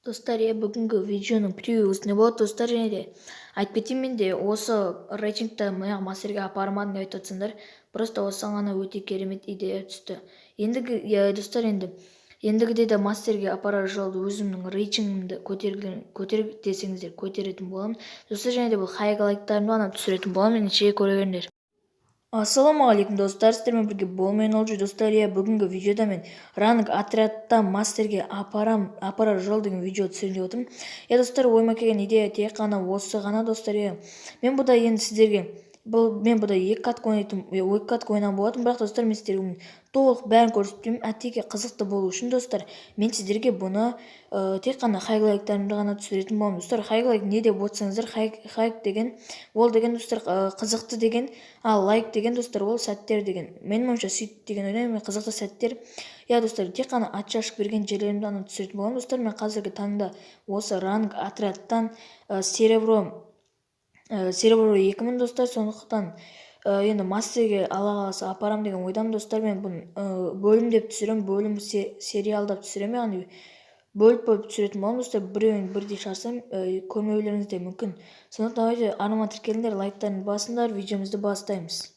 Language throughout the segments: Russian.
Достар, бүгінгі видеоның превью осындай болады, достар. Және де айтып кетейін, мен де осы рейтингті мастерге апармадым деп айтып жатсаңдар, просто осыған ғана өте керемет идея түсті. Достар, ендігіде де мастерге апарар жолды өзімнің рейтингімді көтеріп десеңіздер көтеретін боламын. Достар, және де бұл хайк лайктарымды ғана түсіретін боламын, ендеше көре беріңдер. Ассалаумағалейкум достар, сіздермен бірге болмайын олжы. Достар, бүгінгі видеода мен ранг отрядта мастерге апарар жол деген видео түсірейін деп отырмын. Достар, ойыма келген идея тек қана осы ғана, достар. Мен бұда енді сіздерге мен бұда екі катка ойнаған болатын, бірақ достар, мен сіздерге толық бәрін көрсетпеймін. Әттеке қызықты болу үшін, достар, мен сіздерге бұны тек қана хайк-лайктарымды ғана түсіретін боламын. Достар, хайк-лайк не деп отырсаңыздар, хайк деген ол деген, достар, қызықты деген, ал лайк деген, достар, ол сәттер деген. Менің ойымша сөйтіп деген ойлаймын, қызықты сәттер. Достар, тек қана ачы ашық берген жерлерімді ғана түсіретін боламын. Достар, мен қазіргі таңда осы ранг отрядтан серебро 2000, достар. Сондықтан енді мастерге ала қаласа апарам деген ойдамын, достар. Мен бұны бөлім деп түсірем, бөлім сериалдап түсірем, яғни бөліп түсіретін боламын, достар. Біреуін бірдей шығарсам көрмеулеріңіз де мүмкін. Сондықтан арнама тіркеліңдер, лайктарын басыңдар, видеомызды бастаймыз.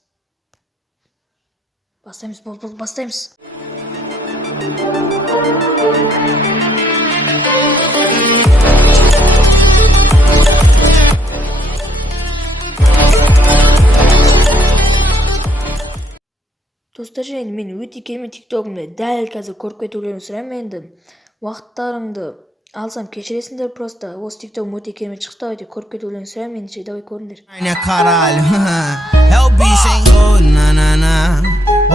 Достар, және мен өте керемет тиктогымды дәл қазір көріп кетулерін сұраймын. Енді уақыттарыңды алсам кешіресіңдер, просто осы тиктогым өте керемет шықты, өте көріп кетулерін сұраймын. Ендеше давай көріңдер.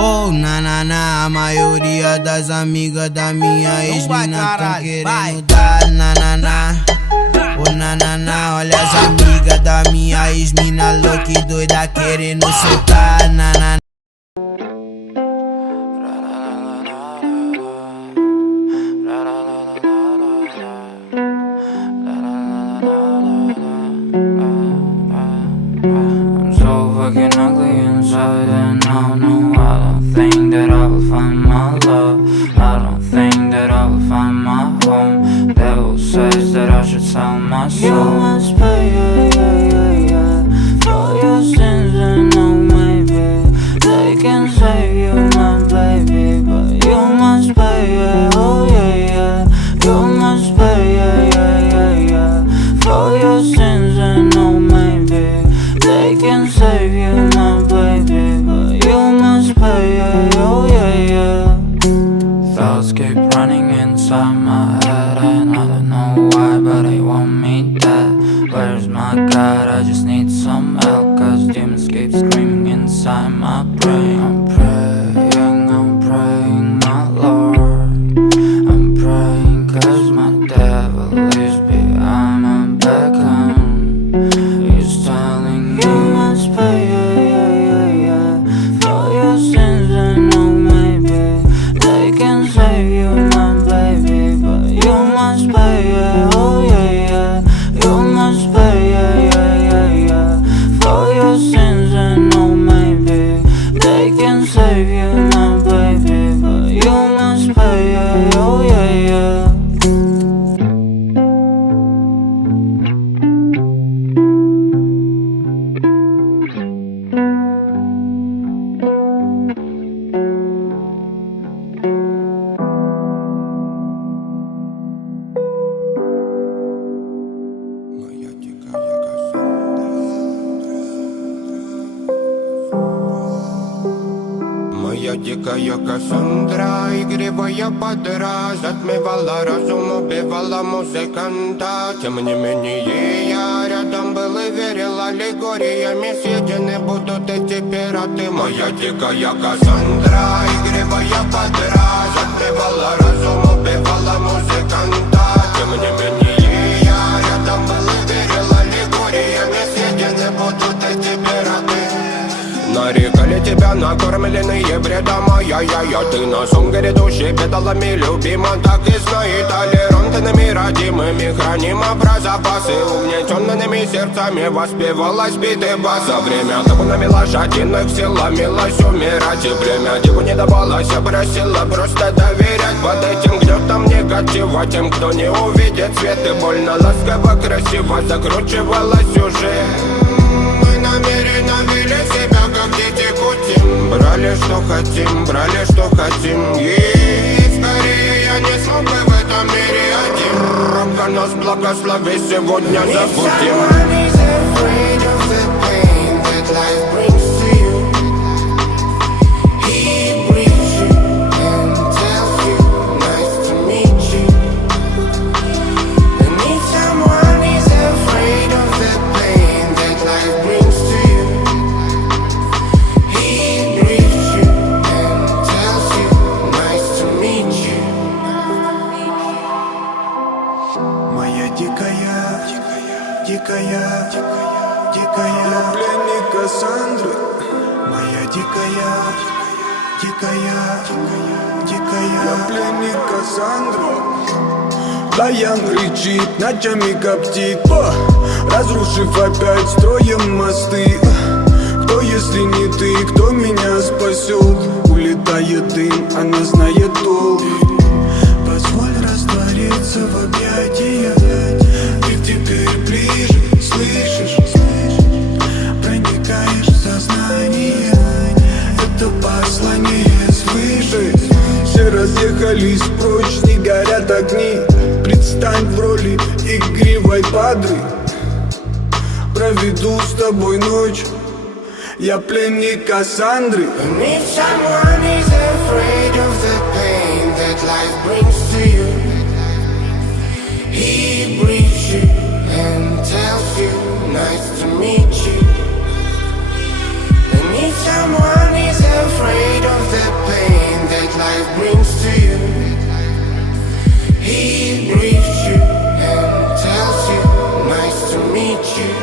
Oh, na, a maioria das amigas da minha ex-mina tão querendo dar, na. Oh, na, olha as amigas da minha ex-mina louca e doida querendo soltar, na. I'm so fucking ugly inside and I don't know. I don't think that I will find my love. I don't think that I will find my home. Devil says that I should sell my soul. You must pay, yeah, for your sins and no maybe they can save you, my baby, but you must pay, oh yeah, you must pay, yeah, for your sins and no maybe they can save you, my baby, but you must pay, oh yeah. Thoughts keep running inside my head and I don't know why, but they want me dead. Where's my God? I just need some help, cause demons keep screaming inside my brain. I'm praying, my Lord. I'm praying cause my devil is behind my back home. He's telling me you must pay, yeah, for your sins and no maybe they can save you, my baby, but you must pay, oh yeah, you must pay, yeah, for your sins and no maybe they can save you, my baby, but you must pay, oh yeah. Моя дикая Кассандра, игривая подра, затмевала разум, убивала музыканта. Тем не менее я рядом был и верил аллегориями съедены будут эти пираты. Моя дикая Кассандра, игривая подра, затмевала разум, убивала музыканта. Тем не менее я рядом был и верил аллегориями съедены будут эти пираты. Нарекали тебя накормленные бредом, я ты на сон грядущий бедолами любима, так и знай, толерант преданными родимыми храним про-запасы. Угнетенными сердцами воспевалась биты баса. Время табунами лошадиных сил ломилось умирать. И время диву не давалось, а просила просто доверять. Под этим гнетом негатива тем, кто не увидит свет. И больно ласково, красиво закручивалась уже. Мы намеренно вели себя, как дети кутим. Брали, что хотим, и скорее я не смог бы в этом мире один. Рамка нас благослови, сегодня забудем. Дикая пленник Кассандры. Моя дикая пленник Кассандры. Баян кричит, ночами коптит, разрушив опять строем мосты. Кто, если не ты, кто меня спасет? Улетает дым, она знает толк. Позволь раствориться в объятиях. Ты теперь ближе, слышишь? Проникаешь в сознание. Это послание слышишь? Все разъехались прочь, не горят огни. Предстань в роли игривой падры. Проведу с тобой ночь. Я пленник Кассандры. And if someone is afraid of the pain that life brings to you, he breathes you and tells you, nice to meet you. And if someone is afraid of the pain that life brings to you, he breathes you and tells you, nice to meet you.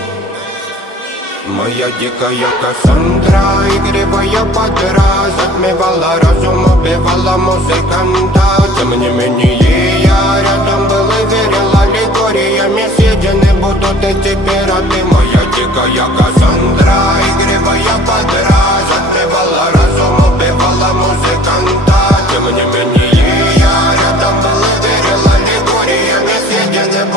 Моя дикая Кассандра, игривая подра, затмевала разум, убивала музыканта. Тем не менее я рядом был и верил аллегориями. Съедены будут эти пираты. Моя дикая Кассандра.